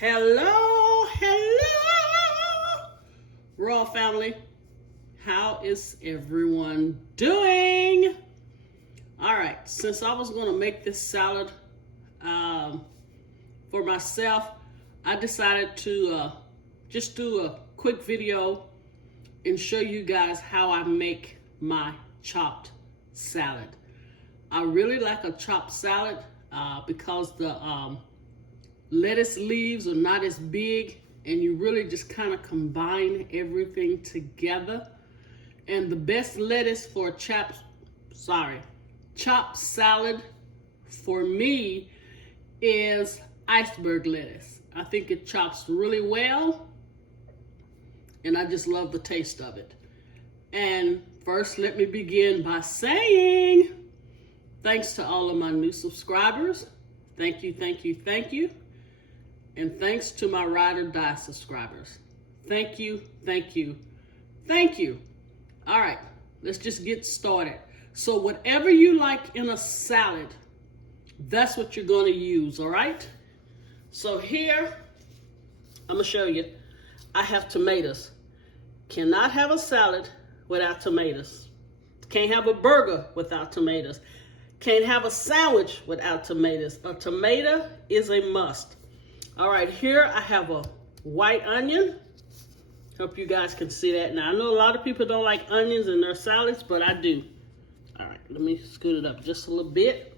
Hello, hello, Raw family. How is everyone doing? All right, since I was going to make this salad for myself, I decided to just do a quick video and show you guys how I make my chopped salad. I really like a chopped salad because the lettuce leaves are not as big and you really just kind of combine everything together. And the best lettuce for chopped salad for me is iceberg lettuce. I think it chops really well and I just love the taste of it. And first, let me begin by saying thanks to all of my new subscribers. Thank you, thank you, thank you. And thanks to my Ride or Die subscribers. Thank you, thank you, thank you. All right, let's just get started. So whatever you like in a salad, that's what you're going to use, all right? So here, I'm going to show you. I have tomatoes. Cannot have a salad without tomatoes. Can't have a burger without tomatoes. Can't have a sandwich without tomatoes. A tomato is a must. All right, here I have a white onion. Hope you guys can see that. Now, I know a lot of people don't like onions in their salads, but I do. All right, let me scoot it up just a little bit.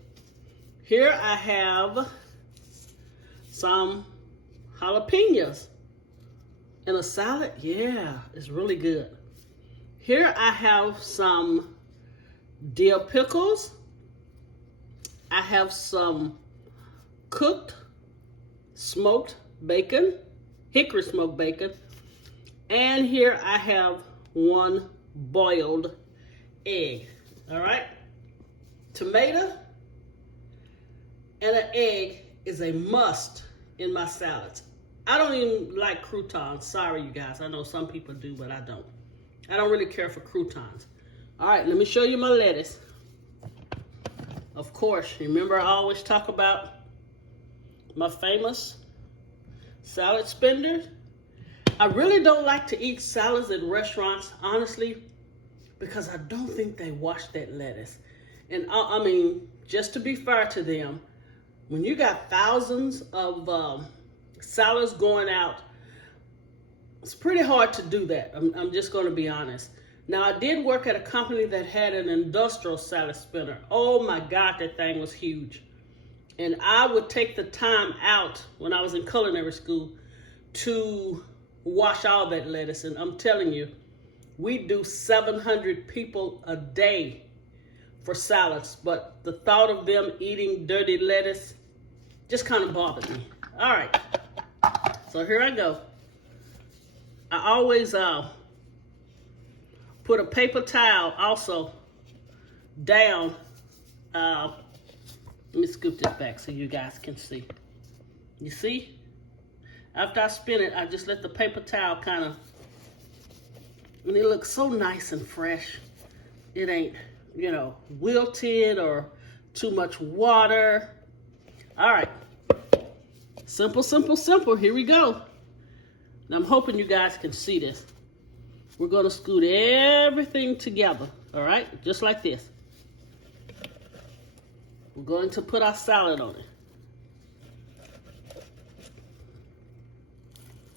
Here I have some jalapenos. In a salad, yeah, it's really good. Here I have some dill pickles. I have some cooked smoked bacon, hickory smoked bacon. And here I have one boiled egg. All right. Tomato and an egg is a must in my salads. I don't even like croutons. Sorry, you guys. I know some people do, but I don't. I don't really care for croutons. All right, let me show you my lettuce. Of course, remember I always talk about my famous salad spinner. I really don't like to eat salads at restaurants, honestly, because I don't think they wash that lettuce. And I mean, just to be fair to them, when you got thousands of salads going out, it's pretty hard to do that. I'm just going to be honest. Now, I did work at a company that had an industrial salad spinner. Oh my God, that thing was huge. And I would take the time out when I was in culinary school to wash all that lettuce. And I'm telling you, we do 700 people a day for salads. But the thought of them eating dirty lettuce just kind of bothered me. All right, so here I go. I always put a paper towel also down. Let me scoop this back so you guys can see. You see? After I spin it, I just let the paper towel kind of, and it looks so nice and fresh. It ain't, wilted or too much water. All right. Simple, simple, simple. Here we go. And I'm hoping you guys can see this. We're going to scoot everything together, all right? Just like this. We're going to put our salad on it.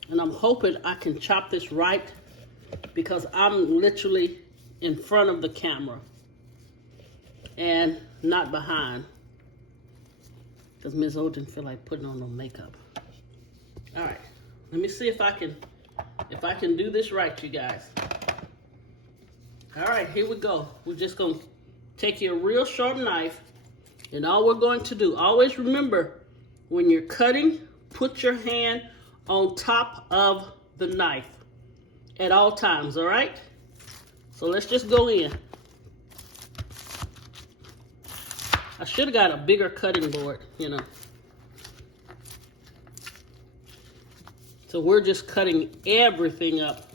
And I'm hoping I can chop this right because I'm literally in front of the camera and not behind. Because Ms. O didn't feel like putting on no makeup. All right, let me see if I can do this right, you guys. All right, here we go. We're just gonna take you a real sharp knife, and all we're going to do, always remember, when you're cutting, put your hand on top of the knife at all times, all right? So let's just go in. I should have got a bigger cutting board, So we're just cutting everything up.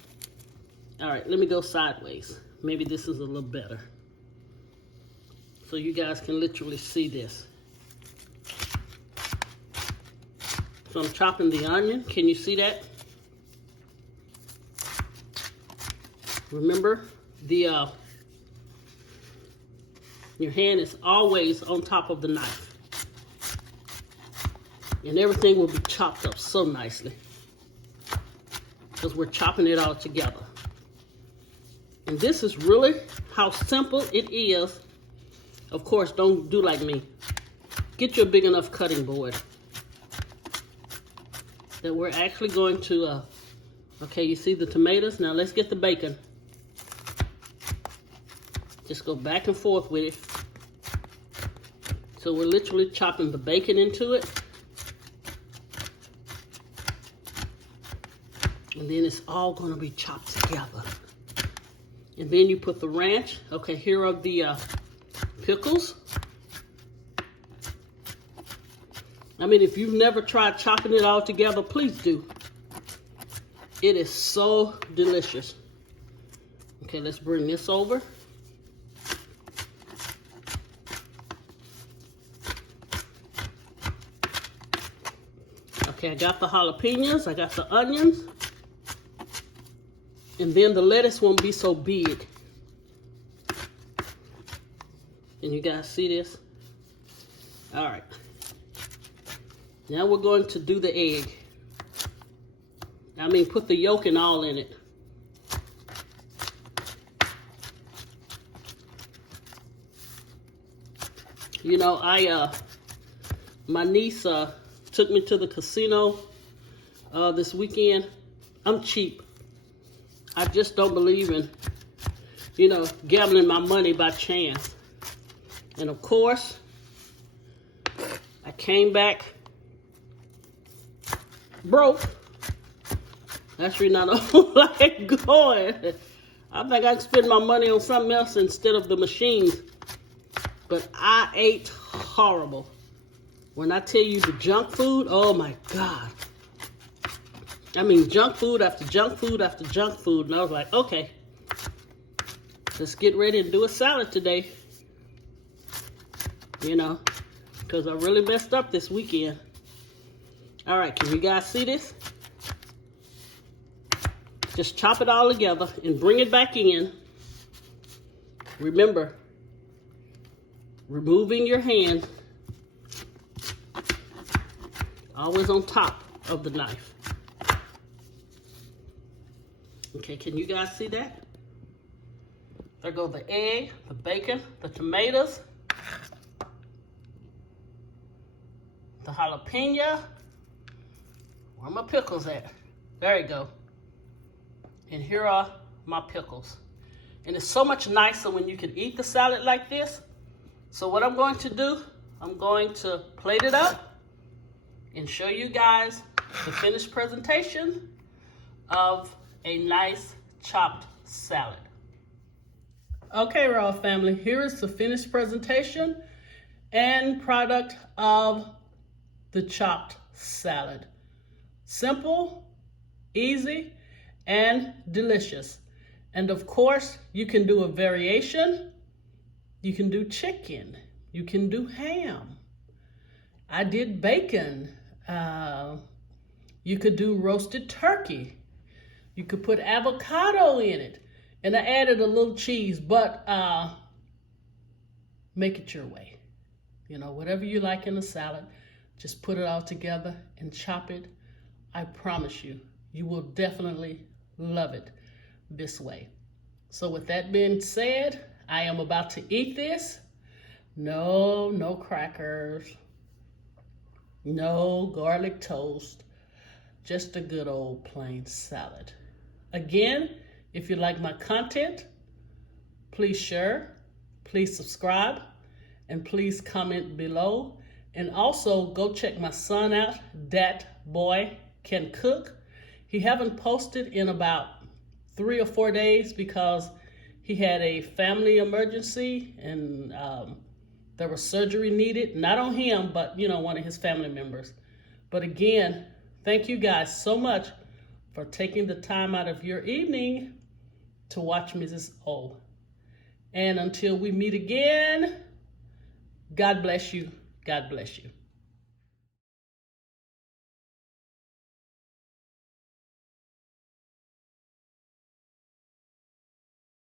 All right, let me go sideways. Maybe this is a little better. So you guys can literally see this. So I'm chopping the onion. Can you see that? Remember, your hand is always on top of the knife. And everything will be chopped up so nicely, because we're chopping it all together. And this is really how simple it is. Of course, don't do like me. Get you a big enough cutting board that we're actually going to, okay, you see the tomatoes? Now let's get the bacon. Just go back and forth with it. So we're literally chopping the bacon into it. And then it's all gonna be chopped together. And then you put the ranch. Okay, here are the pickles. I mean, if you've never tried chopping it all together, please do. It is so delicious. Okay, let's bring this over. Okay, I got the jalapenos, I got the onions, and then the lettuce won't be so big. Can you guys see this? All right. Now we're going to do the egg. I mean, put the yolk and all in it. You know, my niece took me to the casino this weekend. I'm cheap. I just don't believe in, you know, gambling my money by chance. And of course, I came back broke. That's really not like going. I think I can spend my money on something else instead of the machines. But I ate horrible. When I tell you the junk food, oh my God. I mean, junk food after junk food after junk food. And I was like, okay, let's get ready and do a salad today. You know, because I really messed up this weekend. All right, can you guys see this? Just chop it all together and bring it back in. Remember, removing your hand always on top of the knife. Okay, can you guys see that? There go the egg, the bacon, the tomatoes, the jalapeno. Where are my pickles at? There you go. And here are my pickles. And it's so much nicer when you can eat the salad like this. So what I'm going to do, I'm going to plate it up and show you guys the finished presentation of a nice chopped salad. Okay, Raw family, here is the finished presentation and product of the chopped salad. Simple, easy, and delicious. And of course, you can do a variation. You can do chicken. You can do ham. I did bacon. You could do roasted turkey. You could put avocado in it. And I added a little cheese, but make it your way. You know, whatever you like in a salad, just put it all together and chop it. I promise you, you will definitely love it this way. So with that being said, I am about to eat this. No crackers. No garlic toast. Just a good old plain salad. Again, if you like my content, please share, please subscribe, and please comment below. And also go check my son out, Dat Boy Can Cook. He haven't posted in about 3 or 4 days because he had a family emergency and there was surgery needed. Not on him, but you know, one of his family members. But again, thank you guys so much for taking the time out of your evening to watch Mrs. O. And until we meet again, God bless you. God bless you.